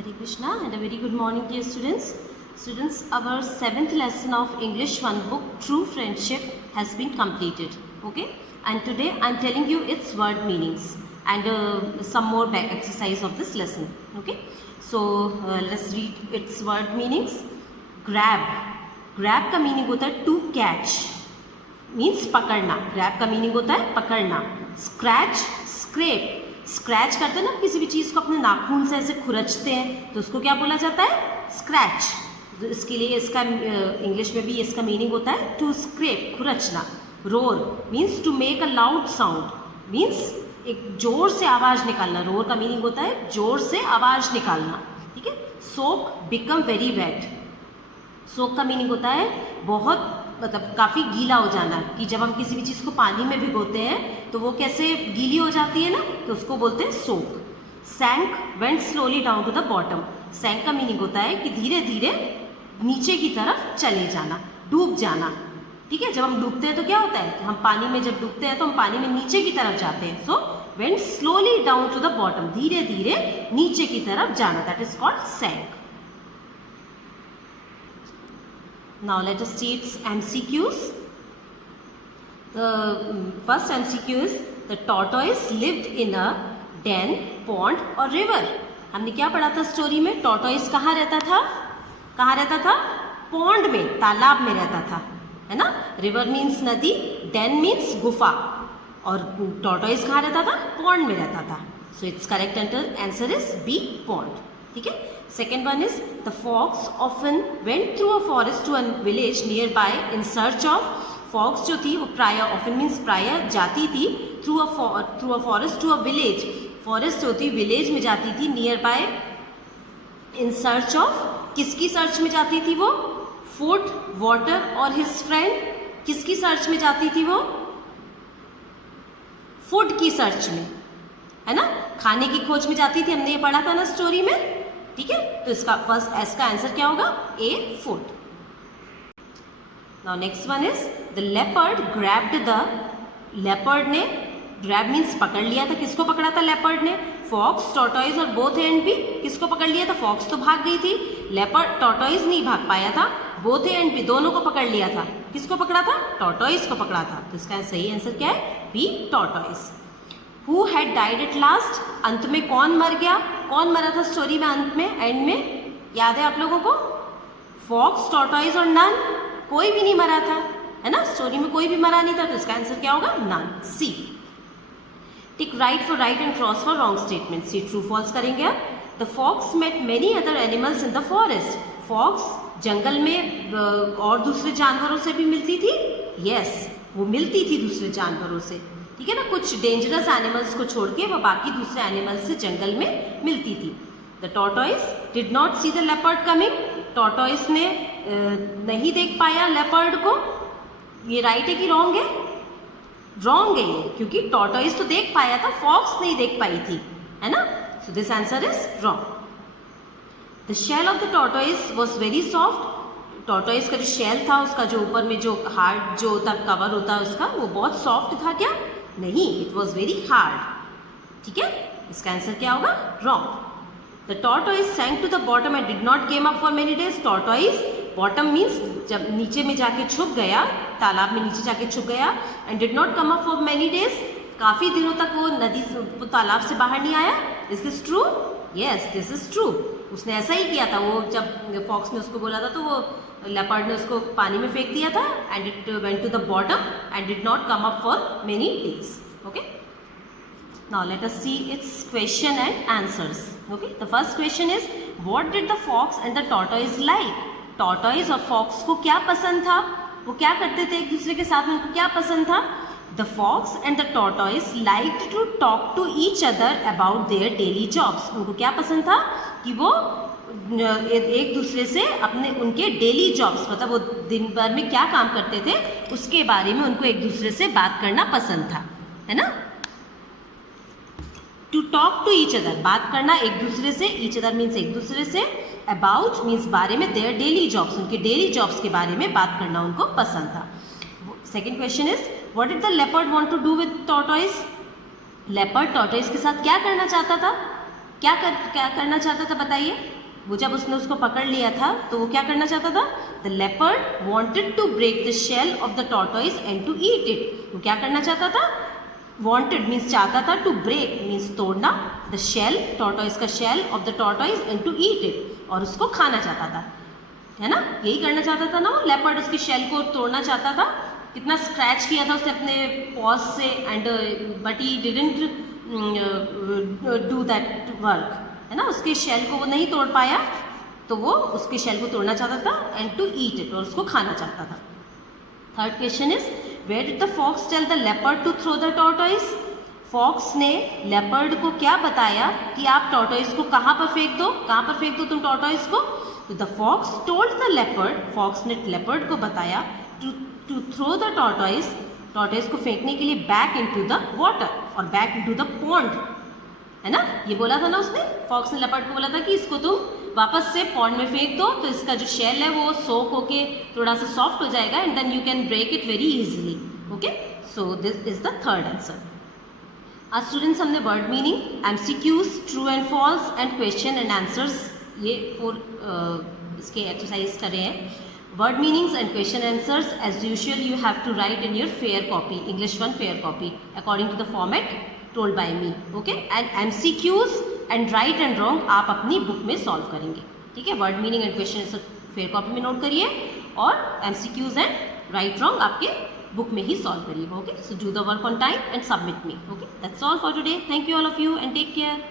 Hare Krishna and a very good morning dear students. Students, our 7th lesson of English 1 book True Friendship has been completed. Okay, and today I am telling you its word meanings and some more back exercise of this lesson. Okay, so let's read its word meanings. Grab. Grab का meaning होता है to catch, means पकड़ना. Grab का meaning होता है पकड़ना. Scratch, scrape. Scratch करते हैं ना, किसी भी चीज़ को अपने नाखून से ऐसे खुरचते हैं तो उसको क्या बोला जाता है? स्क्रैच. तो इसके लिए इसका इंग्लिश में भी इसका मीनिंग होता है टू स्क्रेप, खुरचना. Roar means to make a loud sound, means एक जोर से आवाज़ निकालना. रोर का मीनिंग होता है जोर से आवाज़ निकालना. ठीक है. सोक, बिकम वेरी वेट. सोक का मीनिंग होता है बहुत, मतलब काफ़ी गीला हो जाना. कि जब हम किसी भी चीज़ को पानी में भिगोते हैं तो वो कैसे गीली हो जाती है ना, तो उसको बोलते हैं soak. Sank, went slowly down to the bottom. Sank का मीनिंग होता है कि धीरे धीरे नीचे की तरफ चले जाना, डूब जाना. ठीक है. जब हम डूबते हैं तो क्या होता है, हम पानी में जब डूबते हैं तो हम पानी में नीचे की तरफ जाते हैं. So went slowly down to the bottom, धीरे धीरे नीचे की तरफ जाना, that is called sank. Now let us see its MCQs. The first MCQ is the tortoise lived in a den, pond or river. हमने क्या पढ़ा था स्टोरी में? टॉर्टोइस कहाँ रहता था? कहाँ रहता था? पॉन्ड में, तालाब में रहता था, है ना. रिवर मीन्स नदी, डेन मीन्स गुफा, और टॉर्टोइस कहाँ रहता था? पॉन्ड में रहता था. So its correct answer is B, pond. ठीक है. Second one is the fox often went through a forest to a village nearby in search of. Fox जो थी वो प्रायः, often means प्रायः जाती थी through a forest to a village. Forest जो थी village में जाती थी, nearby in search of. किसकी सर्च में जाती थी वो? Food, water और his friend. किसकी सर्च में जाती थी वो? फूड की सर्च में, है ना. खाने की खोज में जाती थी, हमने ये पढ़ा था ना स्टोरी में. ठीक है. तो इसका फर्स्ट एस का आंसर क्या होगा? A, food. Now next one is the leopard grabbed the. Leopard ने, ग्रैब मीन्स पकड़ लिया था. किसको पकड़ा था लेपर्ड ने? फॉक्स, टॉर्टोइज और बोथ एंड भी. किसको पकड़ लिया था? फॉक्स तो भाग गई थी, लेपर्ड, टॉर्टोइज नहीं भाग पाया था. बोथ एंड भी, दोनों को पकड़ लिया था. किसको पकड़ा था? टॉर्टोइज को पकड़ा था. तो इसका सही आंसर क्या है? B, tortoise. Who had died at last? अंत में कौन मर गया? कौन मरा था स्टोरी में अंत में, एंड में? याद है आप लोगों को? फॉक्स, टॉर्टोइज और नन. कोई भी नहीं मरा था, है ना. स्टोरी में कोई भी मरा नहीं था. तो इसका आंसर क्या होगा? None, C. Tick right for right and cross for wrong statement. C true false करेंगे आप. The fox met many other animals in the forest. Fox जंगल में और दूसरे जानवरों से भी मिलती थी. यस, वो मिलती थी दूसरे जानवरों से. ठीक है ना. कुछ डेंजरस एनिमल्स को छोड़ के वो बाकी दूसरे एनिमल्स से जंगल में मिलती थी. The tortoise did not see the leopard coming. Tortoise ने नहीं देख पाया लेपर्ड को. ये राइट है कि रॉन्ग है? रॉन्ग है ये, क्योंकि टॉर्टोइस तो देख पाया था, फॉक्स नहीं देख पाई थी, है ना. So this answer is wrong. The shell of the tortoise was very soft. Tortoise का जो शेल था, उसका जो ऊपर में जो हार्ड जो होता कवर होता है उसका, वो बहुत सॉफ्ट था क्या? नहीं, इट वॉज वेरी हार्ड. ठीक है. इसका आंसर क्या होगा? Wrong. The tortoise sank to the bottom and did not came up for many days. Tortoise, bottom means जब नीचे में जाके छुप गया, तालाब में नीचे जाके छुप गया, and did not come up for many days. काफी दिनों तक वो नदी से, तालाब से बाहर नहीं आया. Is this true? Yes, this is true. उसने ऐसा ही किया था. वो जब फॉक्स ने उसको बोला था तो वो लेपर्ड ने उसको पानी में फेंक दिया था, and it went to the bottom and did not come up for many days. Okay. Now let us see its question and answers. Okay. The first question is what did the fox and the tortoise like. Tortoise और fox को क्या पसंद था? वो क्या करते थे एक दूसरे के साथ में? उनको क्या पसंद था? The fox and the tortoise liked to talk to each other about their daily jobs. उनको क्या पसंद था? कि वो एक दूसरे से अपने, उनके डेली जॉब्स, मतलब वो दिन भर में क्या काम करते थे उसके बारे में उनको एक दूसरे से बात करना पसंद था, है ना. To talk to each other, बात करना एक दूसरे से. ईच अदर मीन्स एक दूसरे से. अबाउट मीन्स बारे में. देयर डेली जॉब्स, उनके डेली जॉब्स के बारे में बात करना उनको पसंद था. Second question is what did the leopard want to do with tortoise. Leopard tortoise के साथ क्या करना चाहता था? क्या करना चाहता था बताइए? वो जब उसने उसको पकड़ लिया था तो वो क्या करना चाहता था? The leopard wanted to break the shell of the tortoise and to eat it. वो क्या करना चाहता था? वॉन्टेड मीन्स चाहता था, टू ब्रेक मीन्स तोड़ना, द शेल टॉर्टोइज का shell of the tortoise and to eat it, और उसको खाना चाहता था, है ना? यही करना चाहता था ना वो लेपर्ड, उसकी शेल को तोड़ना चाहता था। कितना स्क्रैच किया था उसने अपने पॉज से, and but he didn't do that work, है ना? उसके शेल को वो नहीं तोड़ पाया, तो वो उसके शेल को तोड़ना चाहता था एंड टू ईट इट, और उसको खाना चाहता था। Third question is where did the fox tell the leopard to throw the tortoise? Fox ने लेपर्ड को क्या बताया कि आप टॉर्टोइज को कहाँ पर फेंक दो, कहाँ पर फेंक दो तुम टॉर्टोइज को? तो the fox told the leopard, fox ने लेपर्ड को बताया to throw the tortoise, tortoise को फेंकने के लिए बैक इनटू द वाटर और बैक इनटू द पॉन्ड, है ना? ये बोला था ना उसने, फॉक्स ने लेपर्ड को बोला था कि इसको तुम वापस से पॉन्ड में फेंक दो, तो इसका जो शेल है वो सोक होके थोड़ा सा सॉफ्ट हो जाएगा, and then you can break it very easily. Okay, so this is the third answer. आज स्टूडेंट्स हमने word meaning, MCQs, true and false and question and answers, ये 4 इसके एक्सरसाइज करे हैं। Word meanings and question answers as usual you have to write in your fair copy, English 1 fair copy, according to the format told by me. Okay, and MCQs and right and wrong आप अपनी book में solve करेंगे। ठीक है, word meaning and question answer fair copy में note करिए, और MCQs and right wrong आपके बुक में ही सॉल्व करिएगा। Okay, so do the work on time and submit me. Okay, that's all for today. Thank you all of you and take care.